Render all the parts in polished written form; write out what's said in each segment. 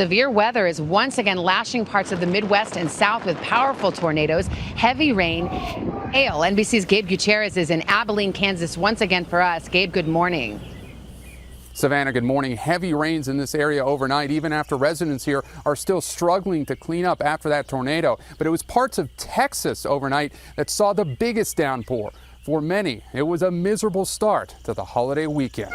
Severe weather is once again lashing parts of the Midwest and South with powerful tornadoes, heavy rain, hail. NBC's Gabe Gutierrez is in Abilene, Kansas once again for us. Gabe, good morning. Savannah, good morning. Heavy rains in this area overnight, even after residents here are still struggling to clean up after that tornado. But it was parts of Texas overnight that saw the biggest downpour. For many, it was a miserable start to the holiday weekend.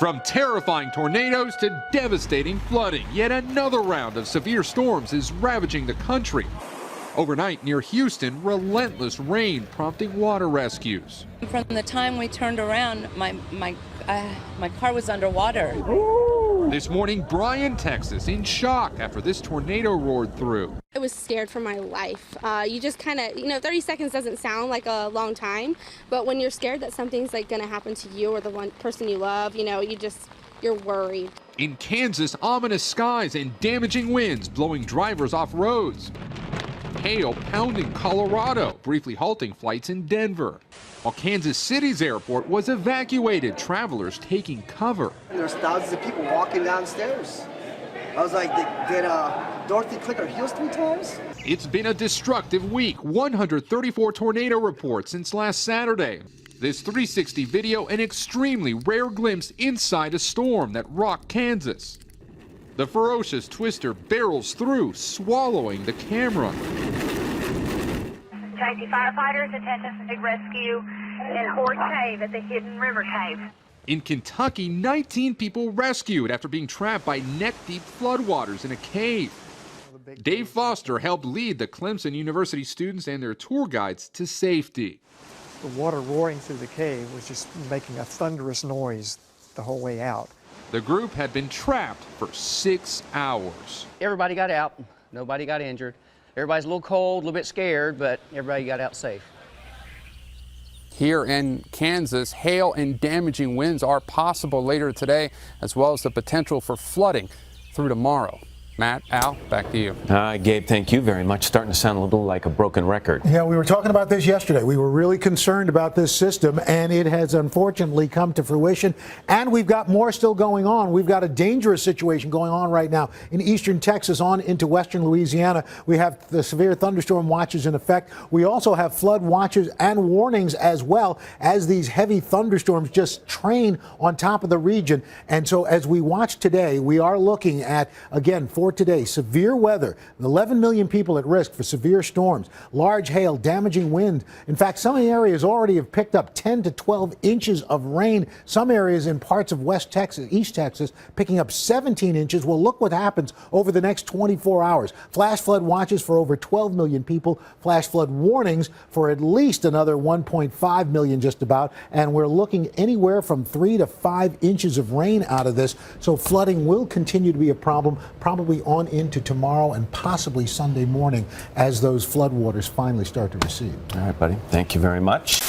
From terrifying tornadoes to devastating flooding, yet another round of severe storms is ravaging the country. Overnight near Houston, relentless rain prompting water rescues. From the time we turned around, my car was underwater. This morning, Bryan, Texas, in shock after this tornado roared through. I was scared for my life. You just kind of, 30 seconds doesn't sound like a long time, but when you're scared that something's like going to happen to you or the one person you love, you're worried. In Kansas, ominous skies and damaging winds blowing drivers off roads. Hail pounding Colorado, briefly halting flights in Denver. While Kansas City's airport was evacuated, travelers taking cover. There's thousands of people walking downstairs. I was like, did Dorothy click her heels 3 times? It's been a destructive week. 134 tornado reports since last Saturday. This 360 video, an extremely rare glimpse inside a storm that rocked Kansas. The ferocious twister barrels through, swallowing the camera. Tracy firefighters, attention to big rescue in Horse Cave at the Hidden River Cave. In Kentucky, 19 people rescued after being trapped by neck-deep floodwaters in a cave. Dave Foster helped lead the Clemson University students and their tour guides to safety. The water roaring through the cave was just making a thunderous noise the whole way out. The group had been trapped for 6 hours. Everybody got out. Nobody got injured. Everybody's a little cold, a little bit scared, but everybody got out safe. Here in Kansas, hail and damaging winds are possible later today, as well as the potential for flooding through tomorrow. Matt, Al, back to you. Gabe, thank you very much. Starting to sound a little like a broken record. Yeah, we were talking about this yesterday. We were really concerned about this system, and it has unfortunately come to fruition. And we've got more still going on. We've got a dangerous situation going on right now in eastern Texas on into western Louisiana. We have the severe thunderstorm watches in effect. We also have flood watches and warnings as well as these heavy thunderstorms just train on top of the region. And so as we watch today, we are looking at, again, for today, severe weather, 11 million people at risk for severe storms, large hail, damaging wind. In fact, some areas already have picked up 10 to 12 inches of rain. Some areas in parts of West Texas, East Texas, picking up 17 inches. Well, look what happens over the next 24 hours. Flash flood watches for over 12 million people, flash flood warnings for at least another 1.5 million just about. And we're looking anywhere from 3 to 5 inches of rain out of this. So flooding will continue to be a problem, probably on into tomorrow and possibly Sunday morning as those floodwaters finally start to recede. All right, buddy. Thank you very much.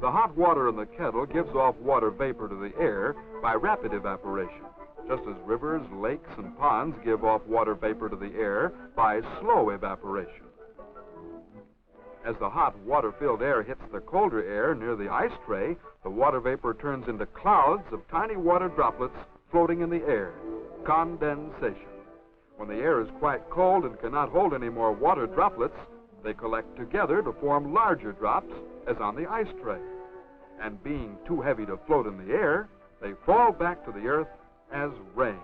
The hot water in the kettle gives off water vapor to the air by rapid evaporation, just as rivers, lakes, and ponds give off water vapor to the air by slow evaporation. As the hot water-filled air hits the colder air near the ice tray, the water vapor turns into clouds of tiny water droplets floating in the air, condensation. When the air is quite cold and cannot hold any more water droplets, they collect together to form larger drops, as on the ice tray. And being too heavy to float in the air, they fall back to the earth as rain.